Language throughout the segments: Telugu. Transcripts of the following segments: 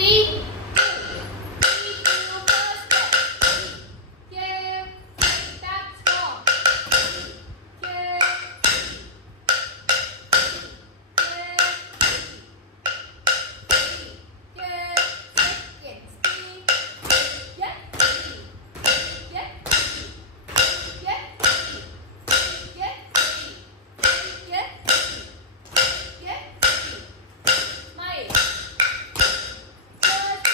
3, 2, first step. Give, tap, stop. Give, second speed. Yeah, yeah, yeah, yeah, yeah, yeah. Smile. First,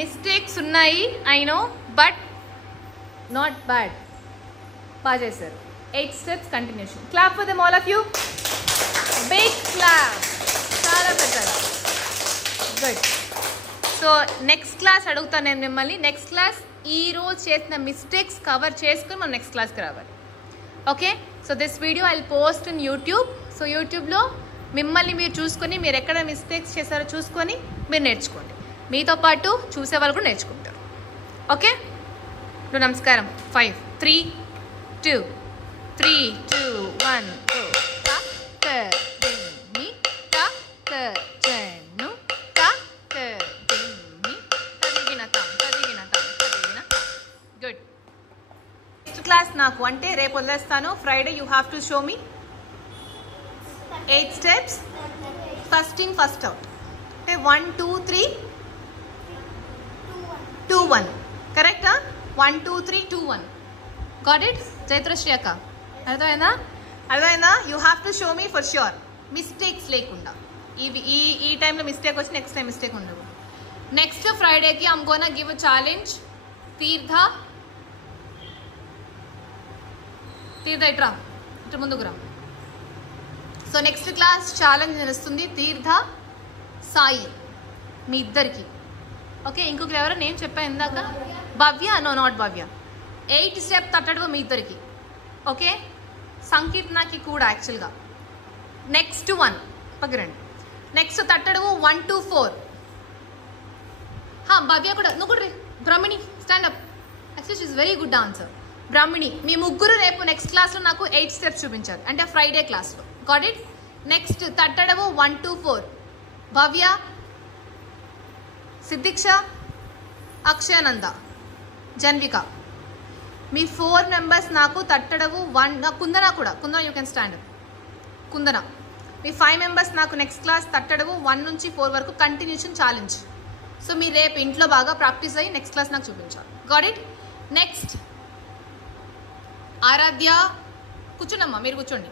mistakes ఉన్నాయి I know, but not bad. బాగా చేశారు. 8 steps continuation. Clap for them all of you. Big clap. చాలా పెద్దగా. గుడ్. సో నెక్స్ట్ క్లాస్ అడుగుతాను నేను మిమ్మల్ని. నెక్స్ట్ క్లాస్ ఈరోజు చేసిన మిస్టేక్స్ కవర్ చేసుకుని మనం నెక్స్ట్ క్లాస్కి రావాలి. Okay. So this video I will post in YouTube. So యూట్యూబ్లో మిమ్మల్ని మీరు చూసుకొని మీరు ఎక్కడ మిస్టేక్స్ చేశారో చూసుకొని మీరు నేర్చుకోండి. మీతో పాటు చూసే వాళ్ళు కూడా నేర్చుకుంటారు. ఓకే. ఇప్పుడు నమస్కారం. 5 3 2 3 2 1 go. గుడ్. నెక్స్ట్ క్లాస్ నాకు అంటే రేపు వదిలేస్తాను. Friday you have to show me 8 steps. First in first out. అంటే 1 2 3 2 1 కరెక్టా? 1 2 3 2 1. గాట్ ఇట్ జైత్రశ్రీ అక్క? అర్థమైందా? You have to show me for sure. Mistakes లేకుండా. ఈ టైంలో మిస్టేక్ వచ్చి నెక్స్ట్ టైం మిస్టేక్ ఉండదు. నెక్స్ట్ ఫ్రైడేకి I'm gonna give a challenge. Teertha ఇట్రా ముందుకు రా. సో నెక్స్ట్ క్లాస్ ఛాలెంజ్ నడుస్తుంది తీర్థ సాయి మీ ఇద్దరికి. ఓకే. ఇంకొకరు ఎవరో నేమ్ చెప్పాను ఇందాక. Bhavya. No, not Bhavya. 8 step తట్టడు మీ ఇద్దరికి. ఓకే. సంకీర్తనకి కూడా యాక్చువల్గా. నెక్స్ట్ 1 పగిరండి. నెక్స్ట్ తట్టడు 1 2 4. భవ్య కూడా. నువ్వు కూడా Brahmini stand up. Actually she's very good dancer. Brahmini. మీ ముగ్గురు రేపు నెక్స్ట్ క్లాస్లో నాకు 8 స్టెప్స్ చూపించారు. అంటే ఫ్రైడే క్లాస్లో. Got it? నెక్స్ట్ తట్టడము 1 2 4. భవ్య, సిద్దిక్ష, అక్షయానంద, జన్విక. మీ 4 మెంబర్స్ నాకు తట్టడవు 1. కుందన కూడా. కుందన you can stand up. Kundana. మీ 5 మెంబర్స్ నాకు నెక్స్ట్ క్లాస్ తట్టడవు 1 నుంచి 4 వరకు కంటిన్యూషన్ ఛాలెంజ్. సో మీరు రేపు ఇంట్లో బాగా ప్రాక్టీస్ అయ్యి నెక్స్ట్ క్లాస్ నాకు చూపించాలి. Got it? నెక్స్ట్ ఆరాధ్య. కూర్చోండమ్మా, మీరు కూర్చోండి.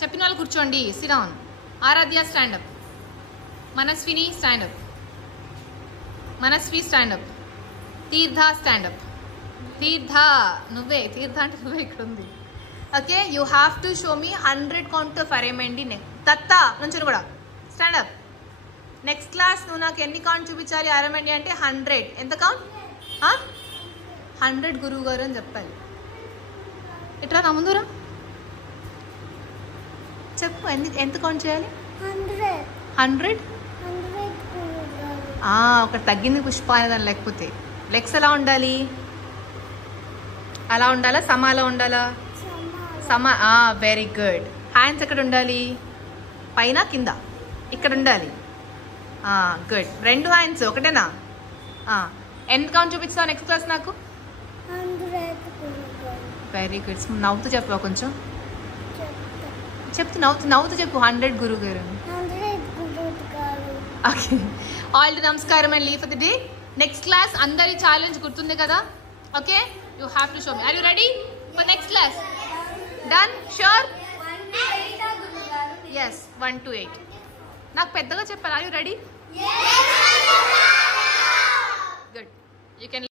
చెప్పిన వాళ్ళు కూర్చోండి. సిరాన్. Aaradhya stand up. Manaswini stand up. Manasvi stand up. Teertha stand up. Teertha నువ్వే. తీర్థ అంటే నువ్వే ఇక్కడ ఉంది. Okay. You have to show me 100 count of అరేమండి. దత్త నుంచి కూడా స్టాండప్. నెక్స్ట్ క్లాస్ నువ్వు నాకు ఎన్ని కౌంట్ చూపించాలి అరేమండి అంటే 100. ఎంత కౌంట్? 100 గురువు గారు అని చెప్పాలి. ఎట్లా నా ముందురా చెప్పు. ఎంత కౌంట్ చేయాలి? 100. ఒకటి తగ్గింది పుష్ప అనేదాన్ని. లేకపోతే లెగ్స్ ఎలా ఉండాలి? అలా ఉండాలా? సమాలా ఉండాలా? సమా. Very good. హ్యాండ్స్ ఎక్కడ ఉండాలి? పైన కింద? ఇక్కడ ఉండాలి. గుడ్. 2 హ్యాండ్స్ ఒకటేనా? ఎంత కౌంట్ చూపిస్తావు నెక్స్ట్ క్లాస్ నాకు? Very good. నవ్వుతూ చెప్పు. కొంచెం చెప్తూ నవ్వుతూ చెప్పు. 100 గురువు గారు. ఓకే. ఆల్ ది నమస్కారం and leave for the day. Next class అందరి ఛాలెంజ్ గుర్తుంది కదా? Okay. You have to show me. Are you ready for next class? Done? Sure? Yes. 1 to 8. నాకు పెద్దగా చెప్పాలి. Are you ready? Good. You can